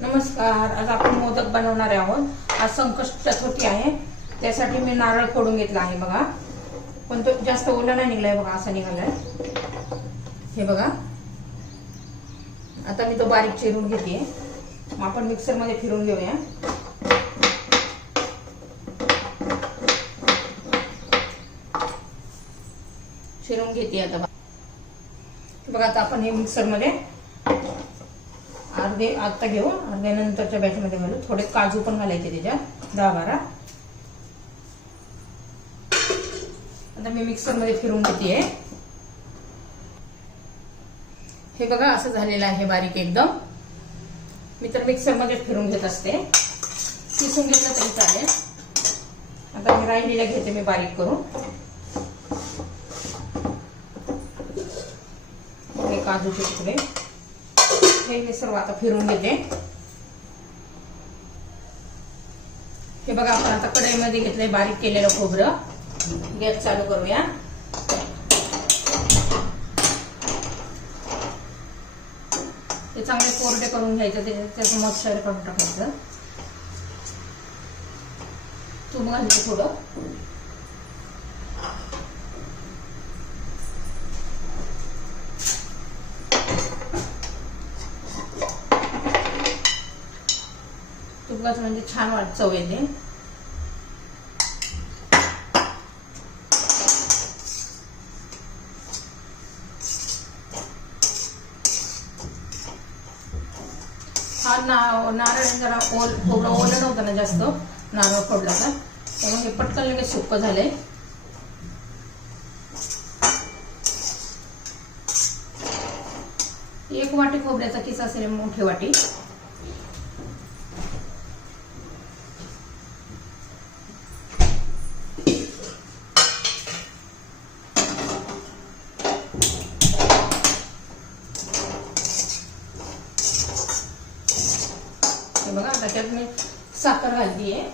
नमस्कार आज आपण मोदक बनवणार आहोत. आज संकष्ट चतुर्थी आहे. त्यासाठी मी नारळ फोडून घेतला आहे बघा. पण तो जास्त ओला नाही निघलाय बघा असा निघालाय. हे बघा. आता मी तो बारीक चिरून घेते. मग आपण मिक्सरमध्ये फिरून घेऊया. चिरून घेते आता बघा. बघा आता आपण हे मिक्सरमध्ये अर्धे आत्ता घेऊ. अर्ध्या नंतरच्या बॅचमध्ये घालू. थोडे काजू पण घालायचे त्याच्यात. दहा बारा. आता मी मिक्सरमध्ये फिरून घेते हे बघा असं झालेलं आहे बारीक एकदम. मी तर मिक्सरमध्ये फिरून घेत असते. किसून घेतलं तरी चालेल. आता मी राहिलेल्या घेते मी बारीक करून. काजूचे तुकडे. हे मी सर्व आता फिरून घेते. हे बघा आपण आता कढईमध्ये घेतलंय बारीक केलेलं खोबरं. गॅस चालू करूया. ते चांगले कोरडे करून घ्यायचं त्याचं मॉइश्चर काढून टाकायचं. तूप घालायचं थोडं. उगाच म्हणजे छान वाट चव येते. हा ना नारळ जरा ओल खोबरं ओलं नव्हतं ना जास्त नारळ फोडला तर त्यामुळे हे पटकन लगेच सुक्क झालंय. एक वाटी खोबऱ्याचा किस असेल मोठी वाटी हे बघा आता त्यात मी साखर घालली आहे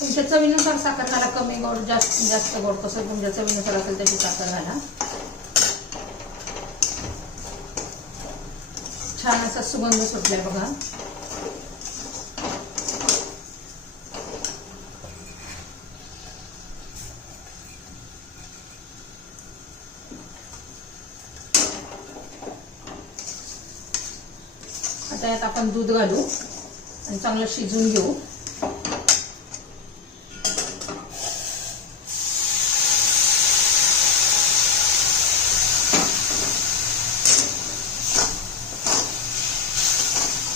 तुमच्या चवीनुसार साखर घाला कमी गोड जास्त जास्त गोड कसं तुमच्या चवीनुसार असेल त्याची साखर घाला. छान असा सुगंध सुटलाय बघा. आता यात आपण दूध घालू आणि चांगलं शिजून घेऊ.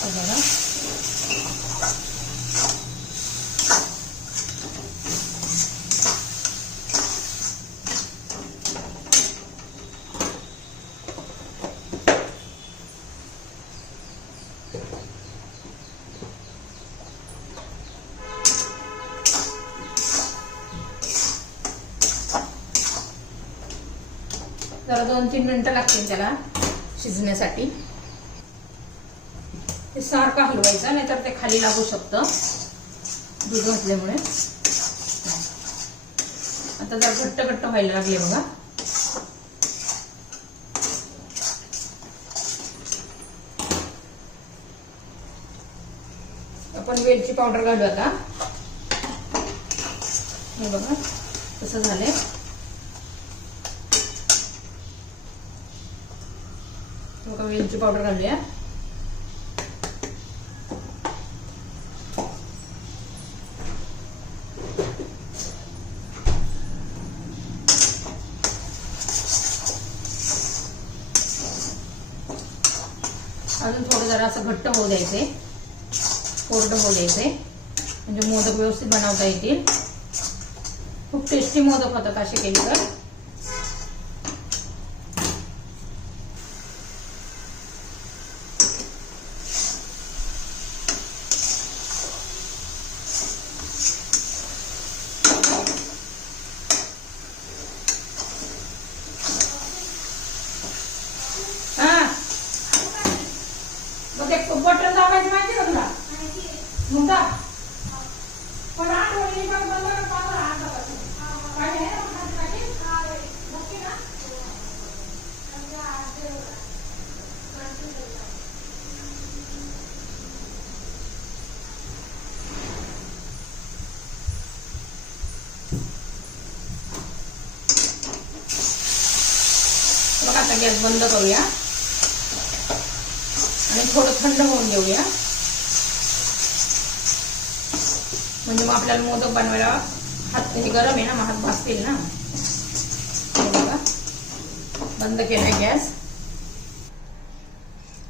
हे बघा जरा दोन तीन मिनिटं लागतील त्याला शिजण्यासाठी ते सारखं हलवायचं नाहीतर ते खाली लागू शकतं. दूध घातल्यामुळे. आता जर घट्ट घट्ट व्हायला लागले बघा. आपण वेलची पावडर घालू आता. हे बघा कसं झालंय. बघा वेलची पावडर घालूया अजून थोडं जरा असं घट्ट होऊ द्यायचे. कोरडं होऊ द्यायचे. म्हणजे मोदक व्यवस्थित बनवता येतील. खूप टेस्टी मोदक होतात असे केले तर हा ते बटन दाबायचं माहिती का तुला मग पण आठवणी पण बंद पाहिजे ना? बघा आता गॅस बंद करूया. आणि थोडं थंड होऊन घेऊया. म्हणजे मग आपल्याला मोदक बनवायला हात म्हणजे गरम आहे ना मग हात भाजतील ना. हे बघा. बंद केलाय गॅस.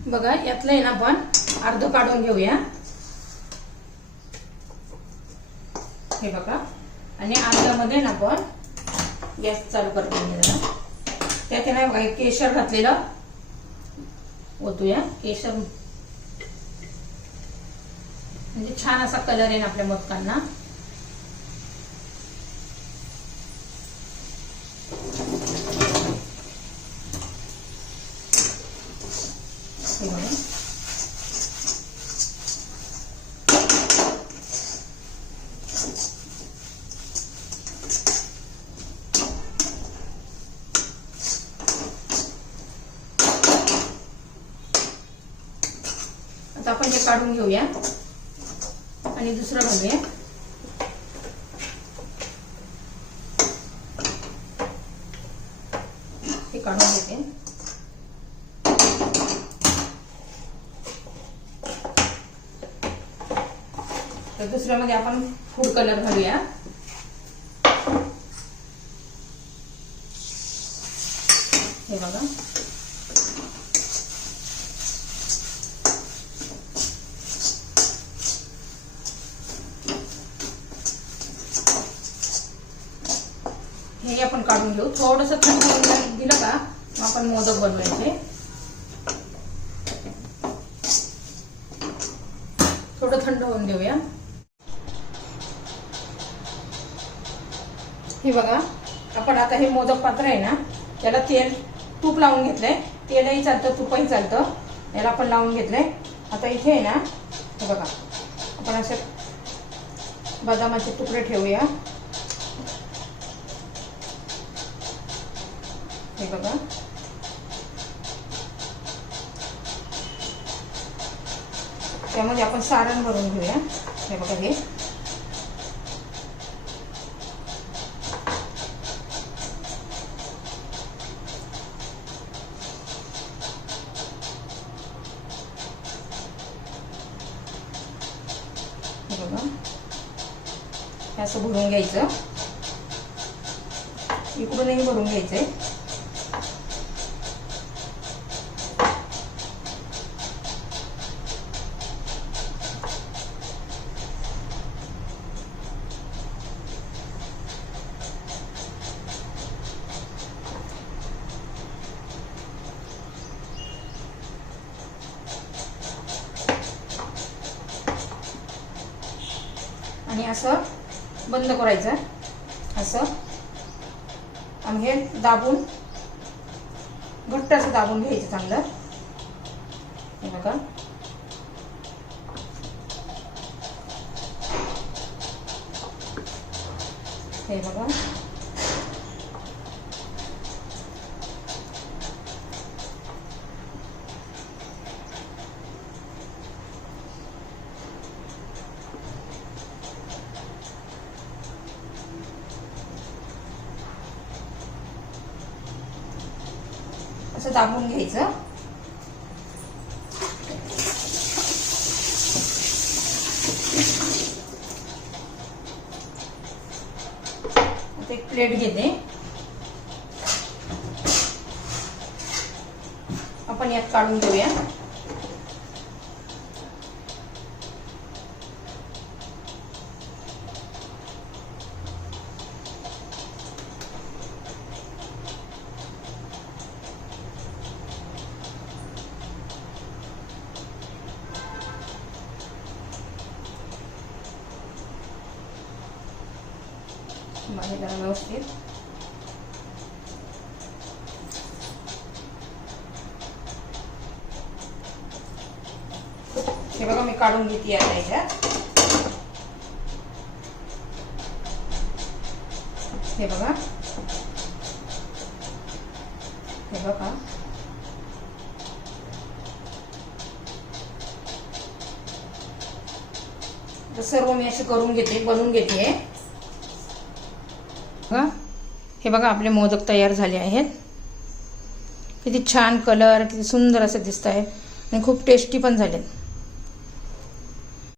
बघा यातलं आहे ना आपण अर्ध काढून घेऊया. हे बघा. आणि अर्ध्यामध्ये ना आपण गॅस चालू करतो जरा. त्यात ना बघा केशर घातलेलं. ओतूया. केशर म्हणजे छान असा कलर येईल आपल्या मोदकांना. आता आपण ते काढून घेऊया. आणि दुसरं घालूया हे काढून घेते. तर दुसऱ्यामध्ये आपण फूड कलर घालूया. हे बघा हे आपण काढून घेऊ. थोडस थंड होऊन दिलं का? मग आपण मोदक बनवायचे. थोडं थंड होऊन देऊया. हे बघा आपण आता हे मोदक पात्र आहे ना त्याला तेल तूप लावून घेतलंय. तेलही चालतं तुपही चालतं. याला आपण लावून घेतलंय. आता इथे आहे ना हे बघा आपण असे बदामाचे तुकडे ठेवूया. हे बघा. त्यामध्ये आपण सारण भरून घेऊया. हे बघा हे. बघा. असं भरून घ्यायचं. इकडूनही भरून घ्यायचंय. आणि असं बंद करायचं. असं. आणि हे दाबून घट्ट असं दाबून घ्यायचं चांगलं. हे बघा. हे बघा. असं दाबून घ्यायचं. आता एक प्लेट घेते. आपण यात काढून घेऊया. आहे जरा व्यवस्थित हे बघा मी काढून घेते आता ह्याच्यात हे बघा. हे बघा. तर सर्व मी असे करून घेते बनवून घेते. हे बघा आपले मोदक तयार झाले आहेत. किती छान कलर किती सुंदर असे दिसत आहे आणि खूप टेस्टी पण झालेत.